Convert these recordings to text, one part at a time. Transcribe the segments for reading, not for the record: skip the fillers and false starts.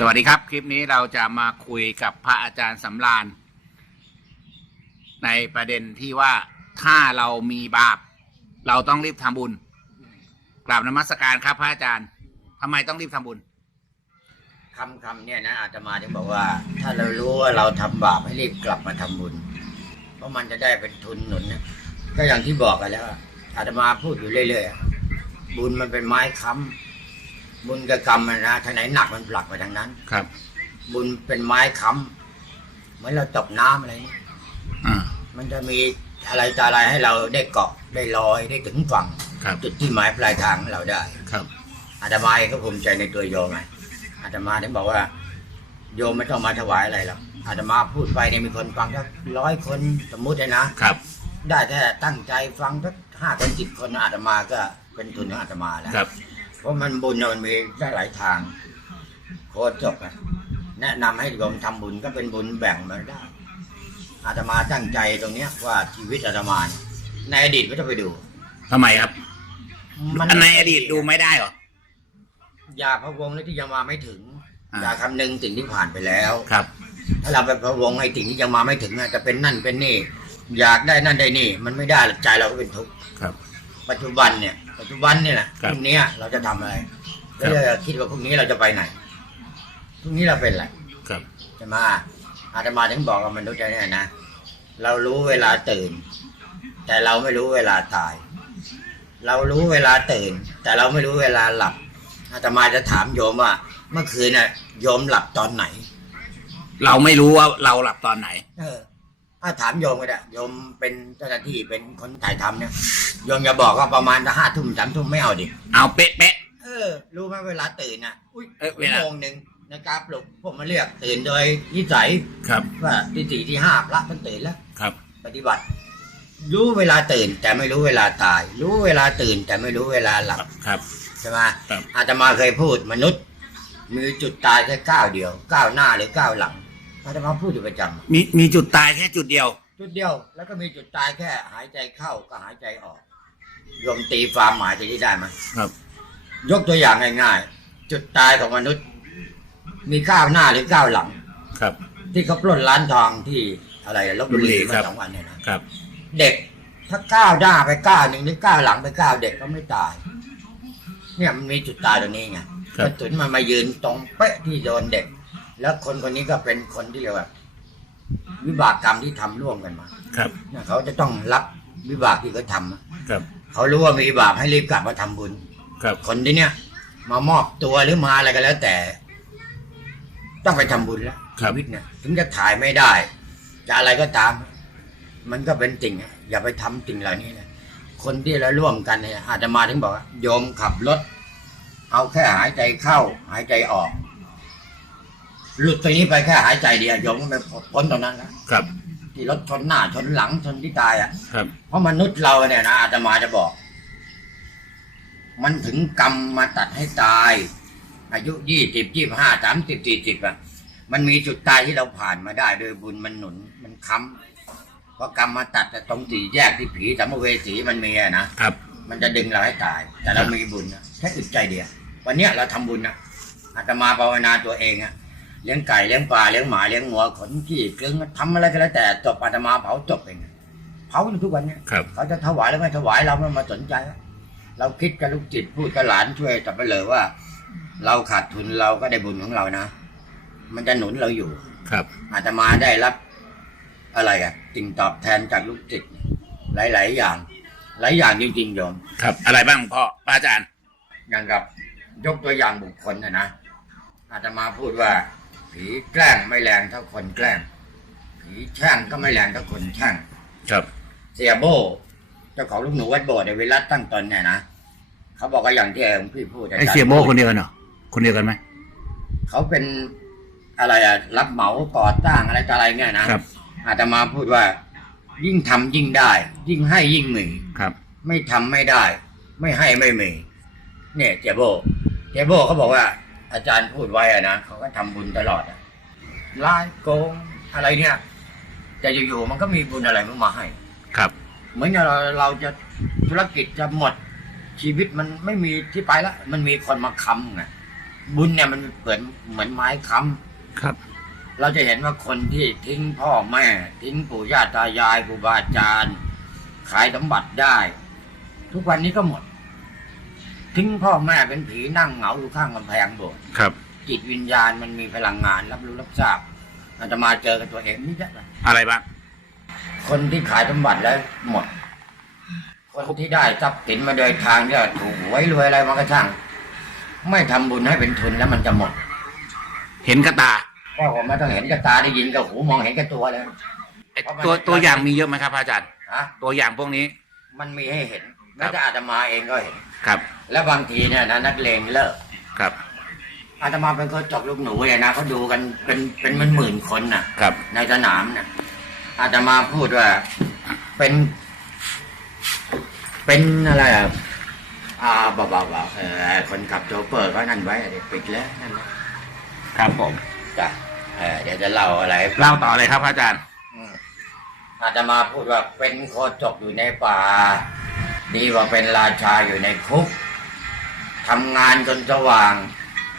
สวัสดีครับคลิปนี้เราจะมาคุยกับพระอาจารย์สำราญในประเด็นที่ว่าถ้าเรามีบาปเราต้องรีบทำบุญกราบนมัสการครับพระอาจารย์ทำไมต้องรีบทำบุญคำเนี่ยนะอาตมาถึงบอกว่าถ้าเรารู้ว่าเราทำบาปให้รีบกลับมาทำบุญเพราะมันจะได้เป็นทุนหนุนนะก็อย่างที่บอกกันแล้วอาตมาพูดอยู่เรื่อยๆบุญมันเป็นไม้ค้ำบุญกับกรรมนะทางไหนหนักมันผลักไปทางนั้นครับบุญเป็นไม้ค้ำเหมือนเราตกน้ำอะไรนี่มันจะมีอะไรตาอะไรให้เราได้เกาะได้ลอยได้ถึงฝั่งจุดที่หมายปลายทางของเราได้ครับอาตมาก็ภูมิใจในตัวโยมไงอาตมาถึงบอกว่าโยมไม่ต้องมาถวายอะไรหรอกอาตมาพูดไปเนี่ยมีคนฟังสัก100 คนสมมุติเลยนะครับได้แค่ตั้งใจฟังสัก5 คน10 คนอาตมาก็เป็นทุนของอาตมาแล้วเพราะมันบุญมันมีได้หลายทางโคตรจบนะแนะนำให้โยมทำบุญก็เป็นบุญแบ่งมาได้อาตมาตั้งใจตรงเนี้ยว่าชีวิตอาตมาในอดีตไม่ต้องไปดูทำไมครับในอดีตดูไม่ได้หรออย่าพะวงและที่ยังมาไม่ถึงอย่าคำนึงสิ่งที่ผ่านไปแล้วครับถ้าเราไปพะวงไอ้สิ่งที่ยังมาไม่ถึงจะเป็นนั่นเป็นนี่อยากได้นั่นได้นี่มันไม่ได้ใจเราก็เป็นทุกข์ครับปัจจุบันเนี่ยแหละพรุ่งนี้เราจะทำอะไรแล้วเราคิดว่าพรุ่งนี้เราจะไปไหนพรุ่งนี้เราเป็นอะไรครับใช่ไหมอาตมาถึงบอกกับมนุษย์เนี่ยนะเรารู้เวลาตื่นแต่เราไม่รู้เวลาตายเรารู้เวลาตื่นแต่เราไม่รู้เวลาหลับอาตมาจะถามโยมว่าเมื่อคืนน่ะโยมหลับตอนไหนเราไม่รู้ว่าเราหลับตอนไหนถ้าถามโยมก็ได้โยมเป็นเจ้าหน้าที่เป็นคนถ่ายทำเนี่ยโยมจะบอกว่าประมาณ5 ทุ่ม3 ทุ่มไม่เอาดิเอาเป๊ะรู้ไหมเวลาตื่นน่ะ1 โมงในการปลุกพวกมันเรียกตื่นโดยนิสัยครับว่าตี 4 ตี 5พระท่านตื่นแล้วครับปฏิบัติรู้เวลาตื่นแต่ไม่รู้เวลาตายรู้เวลาตื่นแต่ไม่รู้เวลาหลับครับใช่ไหมอาตมาเคยพูดมนุษย์มีจุดตายแค่9 เดียว9 หน้าหรือ9 หลังอาตมาพูดอยู่ประจำมีจุดตายแค่จุดเดียวแล้วก็มีจุดตายแค่หายใจเข้าก็หายใจออกโยมตีความหมายจะได้ไหมครับยกตัวอย่างง่ายๆจุดตายของมนุษย์มี9 หน้าหรือ9 หลังครับที่เขาปล้นร้านทองที่อะไรลพบุรีเมื่อ2 วันเนี่ยนะครับเด็กถ้า9 หน้าไป9 หนึ่งหรือ9 หลังไป9เด็กก็ไม่ตายเนี่ยมันมีจุดตายตรงนี้ไงกระสุนมันมายืนตรงเป๊ะที่โดนเด็กแล้วคนนี้ก็เป็นคนที่เรียกว่าวิบากกรรมที่ทำร่วมกันมาครับเขาจะต้องรับวิบากที่เขาทำครับเขารู้ว่ามีบาปให้รีบกลับมาทำบุญครับคนที่เนี้ยมามอบตัวหรือมาอะไรก็แล้วแต่ต้องไปทำบุญแล้วชีวิตเนี่ยถึงจะถ่ายไม่ได้จะอะไรก็ตามมันก็เป็นจริงอย่าไปทำจริงเหล่านี้นะคนที่เราร่วมกันเนี่ยอาจจะมาถึงบอกว่าโยมขับรถเอาแค่หายใจเข้าหายใจออกหลุดตรงนี้ไปแค่หายใจเดียวโยมก็ไปพ้นตรงนั้นแล้วครับที่รถชนหน้าชนหลังชนที่ตายครับเพราะมนุษย์เราเนี่ยนะอาตมาจะบอก มันถึงกรรมมาตัดให้ตายอายุ20 25 30 40มันมีจุดตายที่เราผ่านมาได้โดยบุญมันหนุนมันค้ำเพราะกรรมมาตัดตรง4 แยกที่ผีสัมภเวสีมันมีนะครับมันจะดึงเราให้ตายแต่เรามีบุญแค่อึดใจเดียววันนี้เราทำบุญอาตมาภาวนาตัวเองเลี้ยงไก่เลี้ยงปลาเลี้ยงหมาเลี้ยงงัวขนขี้เกลือทำอะไรก็แล้วแต่จบอาตมาเผาจบเองเผาทุกวันนี้เขาจะถวายแล้วไม่ถวายเราไม่มาสนใจเราคิดกับลูกจิตพูดกับหลานช่วยจับไปเลยว่าเราขาดทุนเราก็ได้บุญของเรานะมันจะหนุนเราอยู่ครับอาตมาได้รับอะไรสิ่งตอบแทนจากลูกจิตหลายอย่างจริงๆโยมครับอะไรบ้างพ่ออาจารย์อย่างกับยกตัวอย่างบุคคลนะอาตมาพูดว่าผีแกล้งไม่แรงเท่าคนแกล้งผีแช่งก็ไม่แรงเท่าคนแช่งครับเสียโบเจ้าของลูกหนูวัดโบสถ์ในวิรัตตั้งตนเนี่ยนะเขาบอกว่าอย่างที่พี่พูดไอ้เสียโบคนเดียวกันเหรอคนเดียวกันไหมเขาเป็นอะไรรับเหมาก่อสร้างอะไรต่ออะไรเงี้ยนะครับอาตมาพูดว่ายิ่งทำยิ่งได้ยิ่งให้ยิ่งมีครับไม่ทำไม่ได้ไม่ให้ไม่มีเนี่ยเสียโบเขาบอกว่าอาจารย์พูดไว้นะเขาก็ทำบุญตลอดร้ายโกงอะไรเนี่ยแต่อยู่ๆมันก็มีบุญอะไรมาให้ครับเหมือนเราจะธุรกิจจะหมดชีวิตมันไม่มีที่ไปแล้วมันมีคนมาค้ำไง บุญเนี่ยมันเหมือนไม้ค้ำ ครับ เราจะเห็นว่าคนที่ทิ้งพ่อแม่ทิ้งปู่ย่าตายายครูบาอาจารย์ขายสมบัติได้ ทุกวันนี้ก็หมด ทิ้งพ่อแม่เป็นผีนั่งเหงาอยู่ข้างกำแพงโบสถ์ ครับ จิตวิญญาณมันมีพลังงานรับรู้รับทราบอาจจะมาเจอกับตัวเองนี่แหละ อะไรบ้าง คนที่ขายสมบัติแล้วหมด คนที่ได้ทรัพย์สินมาโดยทางที่ถูกหวยรวยอะไรมันก็ช่าง ไม่ทำบุญให้เป็นทุนแล้วมันจะหมด เห็นกระตา เพราะผมไม่ต้องเห็นกับตาได้ยินกับหูมองเห็นกับตัวเลย ตัวอย่างมีเยอะไหมครับพระอาจารย์ ฮะ ตัวอย่างพวกนี้ มันมีให้เห็นแม้แต่อาตมาเองก็เห็น ครับ แล้วบางทีเนี่ยนะนักเลงเลิก ครับ อาตมาเป็นคนจบลูกหนูเลยนะเขาดูกันเป็นหมื่นคนน่ะ ครับ ในสนามน่ะอาตมาพูดว่าเป็นอะไรอ่ะเบาๆคนขับโชเฟอร์ก็นั่นไว้ปิดแล้วนั่นนะครับ ผม จ้ะเดี๋ยวจะเล่าอะไร เล่าต่อเลยครับพระอาจารย์ อาตมาพูดว่าเป็นโคจกอยู่ในป่า ดีกว่าเป็นราชาอยู่ในคุกทำงานจนสว่าง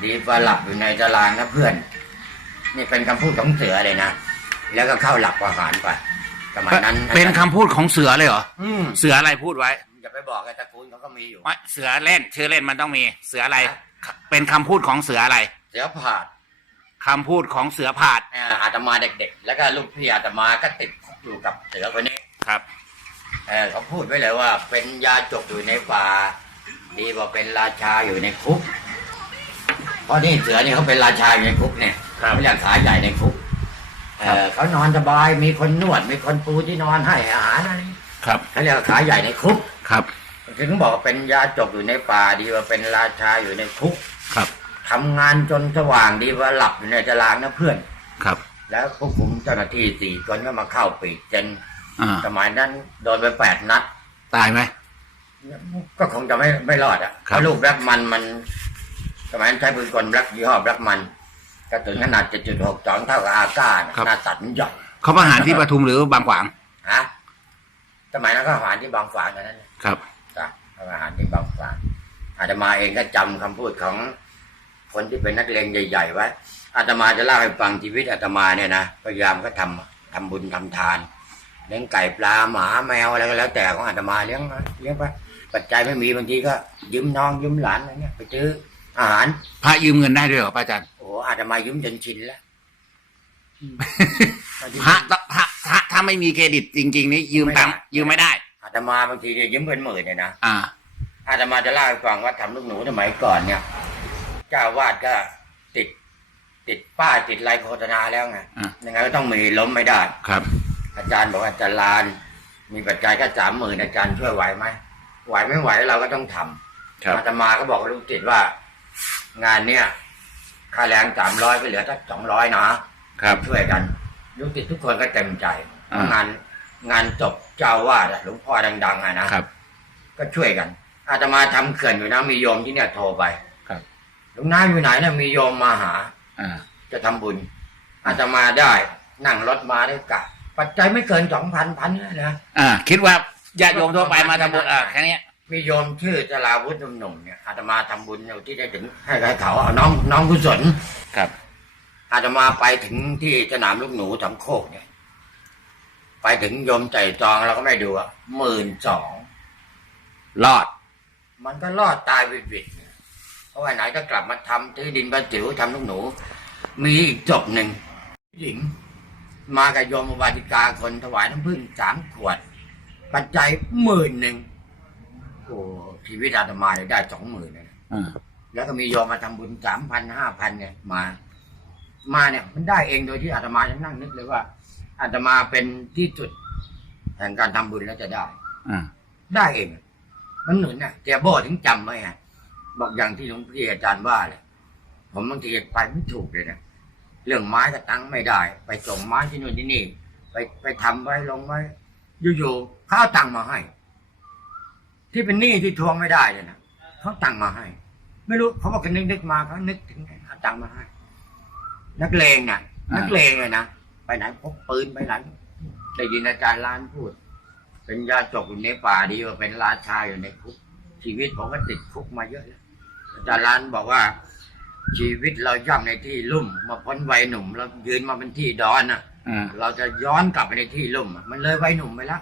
ดีกว่าหลับอยู่ในตารางนะเพื่อน นี่เป็นคำพูดของเสือเลยนะแล้วก็เข้าหลักประหารไปสมัยนั้น เป็นคำพูดของเสือเลยเหรอ เสืออะไรพูดไว้ อย่าไปบอกไอ้ตระกูลเขาก็มีอยู่ ไม่เสือเล่นชื่อเล่นมันต้องมี เสืออะไร เป็นคำพูดของเสืออะไร เสือผาด คำพูดของเสือผาด อาตมาเด็กๆ แล้วก็ลูกพี่อาตมาก็ติดคุกอยู่กับเสือคนนี้ ครับ เขาพูดไว้เลยว่า เป็นยาจกอยู่ในป่า ดีกว่าเป็นราชาอยู่ในคุก เพราะนี่เสือนี่เขาเป็นราชาอยู่ในคุกเนี่ย ครับ เขาเรียกขาใหญ่ในคุก ครับ เขานอนสบายมีคนนวดมีคนปูที่นอนให้อาหารอะไร ครับ เขาเรียกว่าขาใหญ่ในคุก ครับ ถึงบอกว่าเป็นยาจกอยู่ในป่า ดีกว่าเป็นราชาอยู่ในคุก ครับ ทำงานจนสว่างดีกว่าหลับอยู่ในตารางนะเพื่อน ครับ แล้วควบคุมเจ้าหน้าที่4 คนก็มาเข้าปีกเจน อ่า สมัยนั้นโดนไป8 นัด ตายไหม ก็คงจะไม่รอดอ่ะ ครับ เพราะลูกแบล็กมันสมัยนั้นใช้ปืนกลแบล็กยี่ห้อแบล็กมันกระสุนขนาด 7.62 เท่ากับอาก้าขนาดตัดมันใหญ่ เขาประหารที่ปทุมหรือบางขวาง ฮะสมัยนั้นก็ทหารที่บางฝางเท่านั้น ครับ จ้ะทหารที่บางฝางอาตมาเองก็จำคำพูดของคนที่เป็นนักเลงใหญ่ๆไว้อาตมาจะเล่าให้ฟังชีวิตอาตมาเนี่ยนะพยายามก็ทำบุญทำทานเลี้ยงไก่ปลาหมาแมวอะไรก็แล้วแต่ของอาตมาเลี้ยงไปปัจจัยไม่มีบางทีก็ยืมน้องยืมหลานอะไรเงี้ยไปซื้ออาหาร พระยืมเงินได้ด้วยเหรอพระอาจารย์ โอ้อาตมายืมจนชินแล้ว พระถ้าไม่มีเครดิตจริง ๆ นี่ยืมตังค์ยืมไม่ได้ อาตมาบางทีเนี่ยยืมเป็นหมื่นเนี่ยนะ อ่า อาตมาจะเล่าให้ฟังว่าทำลูกหนูสมัยก่อนเนี่ยเจ้าอาวาดก็ติดป้ายติดลายโฆษณาแล้วไง อ่ะ ยังไงก็ต้องมีล้มไม่ได้ ครับ อาจารย์บอกว่าอาจารย์ลานมีปัจจัยแค่30,000อาจารย์ช่วยไหวไหมไหวไม่ไหวเราก็ต้องทำ ครับ อาตมาก็บอกกับลูกศิษย์ว่า งานเนี่ยค่าแรง300ก็เหลือสัก200นะครับ ช่วยกันลูกศิษย์ทุกคนก็เต็มใจ อ่า งานจบเจ้าอาวาดอะหลวงพ่อดังๆอะนะครับ ก็ช่วยกัน อาตมาทำเขื่อนอยู่นะมีโยมที่เนี่ยโทรไป ครับ หลวงน้าอยู่ไหนนะมีโยมมาหา อ่า จะทำบุญ อาตมาได้นั่งรถมาได้กะ ปัจจัยไม่เกิน2,000 พันนะ คิดว่าญาติโยมทั่วไปมาทำบุญแค่เนี้ย มีโยมชื่อจราวุฒิหนุ่มๆเนี่ยอาตมาทำบุญอยู่ที่ได้ถึงให้เขาเอาน้องกุศล ครับ อาตมาไปถึงที่สนามลูกหนูสำโคกเนี่ย ไปถึงโยมใจจองเราก็ไม่ดูอ่ะ12,000 รอด มันก็รอดตายวิดๆเพราะว่าไหนจะกลับมาทำที่ดินประจิ๋วทำลูกหนู มีอีกจบหนึ่งหญิง มากับโยมอุบาสิกาคนถวายน้ำผึ้ง3 ขวด ปัจจัย10,000 โอ้ชีวิตอาตมาได้ 20,000เลยนะ อ่า แล้วก็มีโยมมาทำบุญ3,000 5,000เนี่ยมาเนี่ยมันได้เองโดยที่อาตมายังนั่งนึกเลยว่าอาตมาเป็นที่จุดแห่งการทำบุญแล้วจะได้ อ่า ได้เอง มันหนุนน่ะเจ้าโบถึงจำไว้ฮะบอกอย่างที่หลวงพี่อาจารย์ว่าเลยผมบางทีไปไม่ถูกเลยนะเรื่องไม้ก็ตั้งไม่ได้ ไปส่งไม้ที่นู่นที่นี่ ไปทำไว้ลงไว้อยู่ๆเขาเอาตังค์มาให้ ที่เป็นหนี้ที่ทวงไม่ได้เลยนะเขาตังค์มาให้ ไม่รู้เขาบอกกันนึกมาเขานึกถึงเอาตังค์มาให้ นักเลงน่ะ นักเลงเลยนะไปไหนพกปืนไปไหนได้ยินอาจารย์ล้านพูด เป็นยาจกอยู่ในป่าดีกว่าเป็นราชาอยู่ในคุก ชีวิตผมก็ติดคุกมาเยอะแล้วอาจารย์ล้านบอกว่า ชีวิตเราย่ำในที่ลุ่มมาพ้นวัยหนุ่มเรายืนมาเป็นที่ดอนน่ะ เราจะย้อนกลับไปในที่ลุ่มอะมันเลยวัยหนุ่มไปแล้ว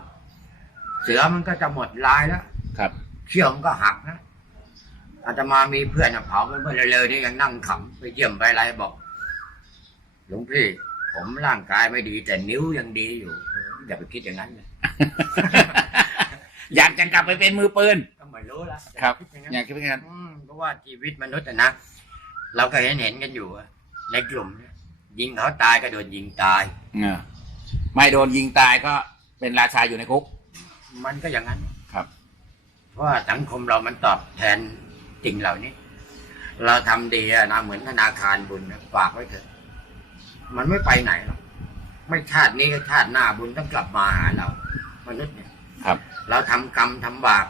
เสือมันก็จะหมดลายแล้ว ครับ เขี้ยวมันก็หักนะอาตมามีเพื่อนเผาเมื่อเร็วๆนี่ยังนั่งขำไปเยี่ยมไปอะไรบอกหลวงพี่ผมร่างกายไม่ดีแต่นิ้วยังดีอยู่อย่าไปคิดอย่างนั้นเลย อยากจะกลับไปเป็นมือปืน ก็ไม่รู้ละ ครับ คิดอย่าง อ นั้ ยาน กคิดเป็นงั้น เพราะว่าชีวิตมนุษย์นะเราก็เห็นกันอยู่อะในกลุ่มเนี่ยยิงเขาตายก็โดนยิงตาย ไม่โดนยิงตายก็เป็นราชาอยู่ในคุก มันก็อย่างนั้น ครับ เพราะว่าสังคมเรามันตอบแทนสิ่งเหล่านี้ เราทำดีอะนะเหมือนธนาคารบุญนะฝากไว้เถอะมันไม่ไปไหนหรอกไม่ชาตินี้ก็ชาติหน้าบุญต้องกลับมาหาเรามนุษย์เนี่ย ครับ เราทำกรรมทำบาป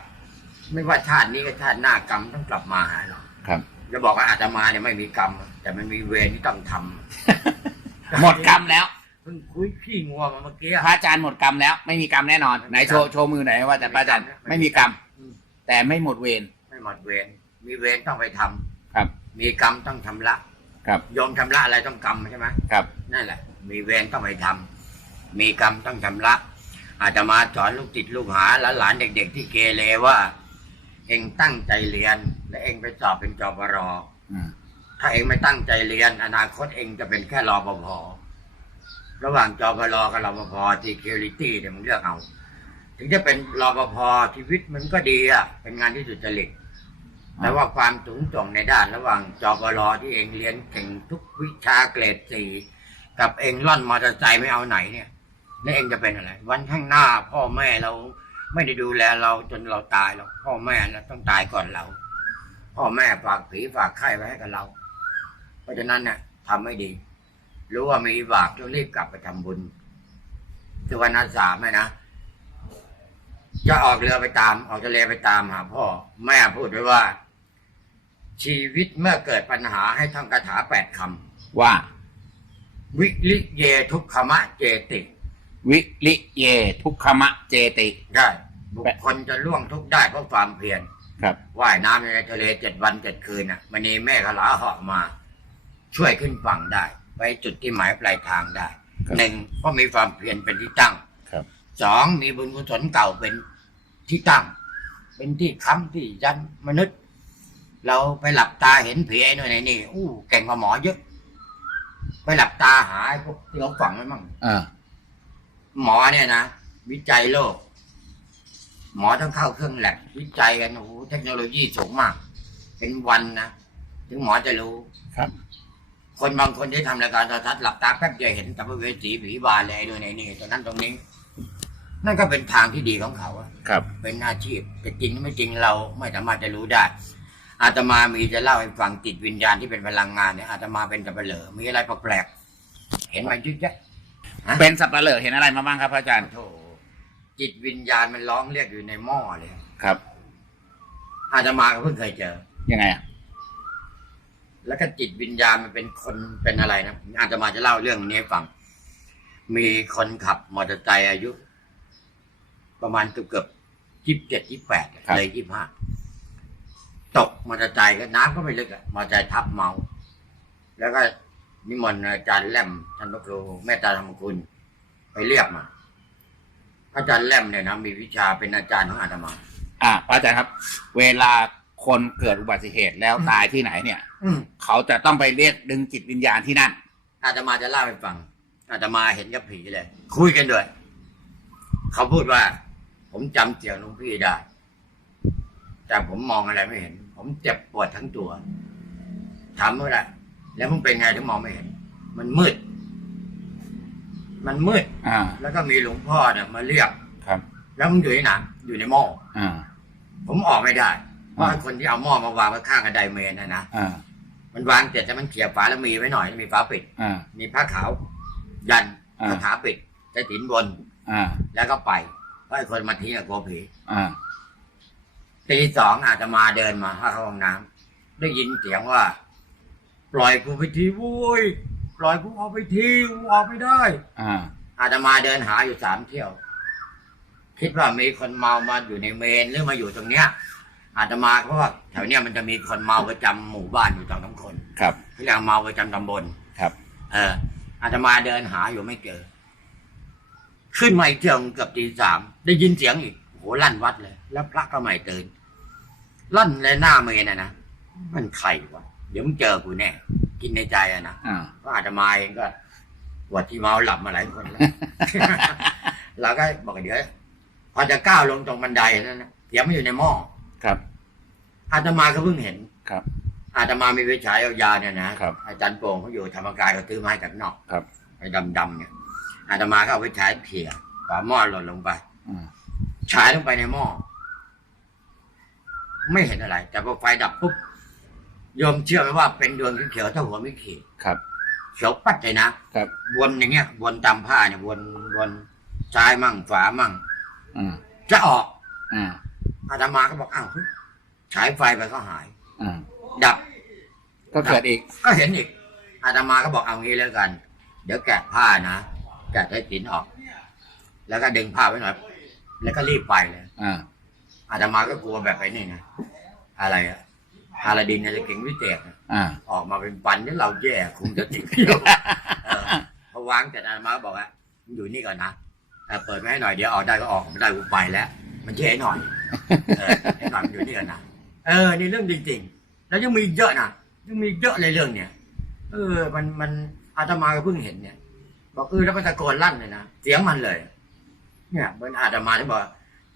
ไม่ว่าชาตินี้ก็ชาติหน้ากรรมต้องกลับมาหาเรา ครับ จะบอกว่าอาตมาเนี่ยไม่มีกรรมแต่มันมีเวรที่ต้องทำ หมดกรรมแล้ว เพิ่งคุยขี้งัวมาเมื่อกี้ พระอาจารย์หมดกรรมแล้ว ไม่มีกรรมแน่นอนไหนโชว์มือไหนอยว่าแต่พระอาจารย์ไม่มีกรรม แต่ไม่หมดเวร ไม่หมดเวรมีเวรต้องไปทำ ครับ มีกรรมต้องชำระ ครับ โยมชำระอะไรต้องกรรมใช่ไหม ครับ นั่นแหละ มีเวรต้องไปทำมีกรรมต้องชำระอาตมาสอนลูกติดลูกหาหลานๆเด็ก ๆ ที่เกเรว่า เองตั้งใจเรียนและเองไปสอบเป็นจปร. ถ้าเองไม่ตั้งใจเรียนอนาคตเองจะเป็นแค่รปภ.ระหว่างจปร. กับรปภ. security เนี่ยมึงเลือกเอาถึงจะเป็นรปภ.ชีวิตมันก็ดีอ่ะเป็นงานที่สุจริตแต่ว่าความสูงส่งในด้านระหว่างจปร. ที่เองเรียนเก่งทุกวิชาเกรด 4กับเองล่อนมอเตอร์ไซค์ไม่เอาไหนเนี่ยแล้วเองจะเป็นอะไรวันข้างหน้าพ่อแม่เราไม่ได้ดูแลเราจนเราตายหรอกพ่อแม่เราต้องตายก่อนเราพ่อแม่ฝากผีฝากไข้ไว้ให้กับเราเพราะฉะนั้นเนี่ยทำไม่ดีรู้ว่ามีบาปต้องรีบกลับไปทำบุญทุกวันอาสาไหมนะจะออกเรือไปตามออกทะเลไปตามหาพ่อแม่พูดไว้ว่า ชีวิตเมื่อเกิดปัญหาให้ท่องคาถา8 คำว่า วิริเยทุกขมะเจติ วิริเยทุกขมะเจติ ได้บุคคลจะล่วงทุกข์ได้เพราะความเพียร ครับ ว่ายน้ำในทะเล7 วัน 7 คืนน่ะมันนี่แม่ขลาเหาะมา ช่วยขึ้นฝั่งได้ ไปจุดที่หมายปลายทางได้ 1เพราะมีความเพียรเป็นที่ตั้ง ครับ 2มีบุญกุศลเก่าเป็นที่ตั้ง เป็นที่ค้ำที่ยันมนุษย์ เราไปหลับตาเห็นผีไอ้นู่นไอ้นี่เก่งกว่าหมอเยอะไปหลับตาหาไอ้พวกที่เขาฝังไว้มั่งหมอเนี่ยนะวิจัยโรคหมอต้องเข้าเครื่องแลบวิจัยกันเทคโนโลยีสูงมากเป็นวันนะถึงหมอจะรู้ ครับ คนบางคนที่ทำรายการโทรทัศน์หลับตาแป๊บเดียวเห็นสัมภเวสีผีบานเลยด้วยในนี่ตรงนั้นตรงนี้ นั่นก็เป็นทางที่ดีของเขา ครับ เป็นอาชีพแต่จริงไม่จริงเราไม่สามารถจะรู้ได้อาตมามีจะเล่าให้ฟังจิตวิญญาณที่เป็นพลังงานเนี่ยอาตมาเป็นสับปะเหร่อมีอะไรแปลกๆเห็นไหมจิ๊กจ๊ะ เป็นสับปะเหร่อเห็นอะไรมาบ้างครับพระอาจารย์ โธ่จิตวิญญาณมันร้องเรียกอยู่ในหม้อเลย ครับ อาตมาก็เพิ่งเคยเจอ ยังไงอ่ะ แล้วก็จิตวิญญาณมันเป็นคนเป็นอะไรนะอาตมาจะเล่าเรื่องนี้ให้ฟัง มีคนขับมอเตอร์ไซค์อายุ ประมาณเกือบ27 28เลย25ตกมอเตอร์ไซค์ก็น้ำก็ไม่ลึกมอเตอร์ไซค์ทับเมาแล้วก็นิมนต์อาจารย์แล่มท่านพระครูแม่ตาธรรมคุณไปเรียกมาอาจารย์แล่มเนี่ยนะมีวิชาเป็นอาจารย์ของอาตมา พระอาจารย์ครับ เวลาคนเกิดอุบัติเหตุแล้วตายที่ไหนเนี่ย เขาจะต้องไปเรียกดึงจิตวิญญาณที่นั่น อาตมาจะเล่าให้ฟังอาตมาเห็นกับผีเลยคุยกันด้วยเขาพูดว่า ผมจำเสียงหลวงพี่ได้แต่ผมมองอะไรไม่เห็น ผมเจ็บปวดทั้งตัวถามว่าแล้วมึงเป็นไงถึงมองไม่เห็น มันมืดแล้วก็มีหลวงพ่อเนี่ยมาเรียก ครับ แล้วมึงอยู่ที่ไหนอยู่ในหม้อ ผมออกไม่ได้เพราะคนที่เอาหม้อมาวางไว้ข้างกระไดเมนนะมันวางเสร็จแต่มันเขี่ยฝาแล้วมีไว้หน่อยมีฝาปิดมีผ้าขาวยันคาถาปิดใต้ถินบนแล้วก็ไปเพราะไอ้คนมาทิ้งกับกลัวผีตี 2อาตมาเดินมาเข้าห้องน้ำได้ยินเสียงว่าปล่อยกูไปทีโว้ยปล่อยกูออกไปทีกูออกไม่ได้อาตมาเดินหาอยู่3 เที่ยวคิดว่ามีคนเมามาอยู่ในเมนหรือมาอยู่ตรงเนี้ยอาตมาเพราะว่าแถวเนี้ยมันจะมีคนเมาประจำหมู่บ้านอยู่2-3 คน ครับ ที่เรียกเมาประจำตำบล ครับ อาตมาเดินหาอยู่ไม่เจอ ขึ้นมาอีกเที่ยงเกือบตี 3ได้ยินเสียงอีกโหลั่นวัดเลย แล้วพระก็ไม่ตื่นลั่นในหน้าเมนนะมันใครวะเดี๋ยวมึงเจอกูแน่กินในใจอะนะ เพราะอาตมาเองก็วัดที่เมาหลับมาหลายคนแล้ว เราก็บอกเดี๋ยวพอจะก้าวลงตรงบันไดนั่นนะเสียงมันอยู่ในหม้อ ครับ อาตมาก็เพิ่งเห็น ครับ อาตมามีไฟฉายยาวๆเนี่ยนะครับ อาจารย์โป่งเขาอยู่ธรรมกายเขาซื้อมาให้จากนอก ครับ ไอ้ดำๆเนี่ยอาตมาก็เอาไฟฉายเขี่ยฝาหม้อหล่นลงไป อืม ฉายลงไปในหม้อไม่เห็นอะไร แต่พอไฟดับปุ๊บโยมเชื่อไหมว่าเป็นดวงเขียวๆเท่าหัวไม่ขีด ครับ เขียวปัดเลยนะครับ วนอย่างเงี้ยวนตามผ้าเนี่ยวนซ้ายมั่งขวามั่ง อืม จะออก อืม อาตมาก็บอกอ้าวเฮ้ยฉายไฟไปก็หาย อืม ดับ ก็เกิดอีก ก็เห็นอีก อาตมาก็บอกเอางี้แล้วกัน เดี๋ยวแกะผ้านะแกะได้สินออก แล้วก็ดึงผ้าไว้หน่อย แล้วก็รีบไปเลย อาตมาก็กลัวแบบไอ้นี่นะอะไรอะอาลาดินอะไรเก่งวิเศษออกมาเป็นปันที่เราแย่คงจะติดพอวางแต่อาตมาก็บอกว่าอยู่นี่ก่อนนะเปิดไว้ให้หน่อยเดี๋ยวออกได้ก็ออกไม่ได้กูไปแล้ว มันเจ๊หน่อยให้หน่อยมันอยู่นี่ก่อนนะนี่เรื่องจริงๆแล้วยังมีเยอะนะยังมีเยอะในเรื่องเนี่ยมันอาตมาก็เพิ่งเห็นเนี่ยบอกแล้วมันตะโกนลั่นเลยนะเสียงมันเลย เนี่ยเหมือนอาตมาที่บอก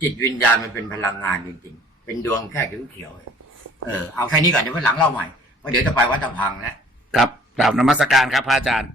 จิตวิญญาณมันเป็นพลังงานจริงๆเป็นดวงแค่เขียวๆเอาแค่นี้ก่อนเดี๋ยววันหลังเล่าใหม่เพราะเดี๋ยวจะไปวัดตะพังแล้ว ครับกราบนมัสการครับพระอาจารย์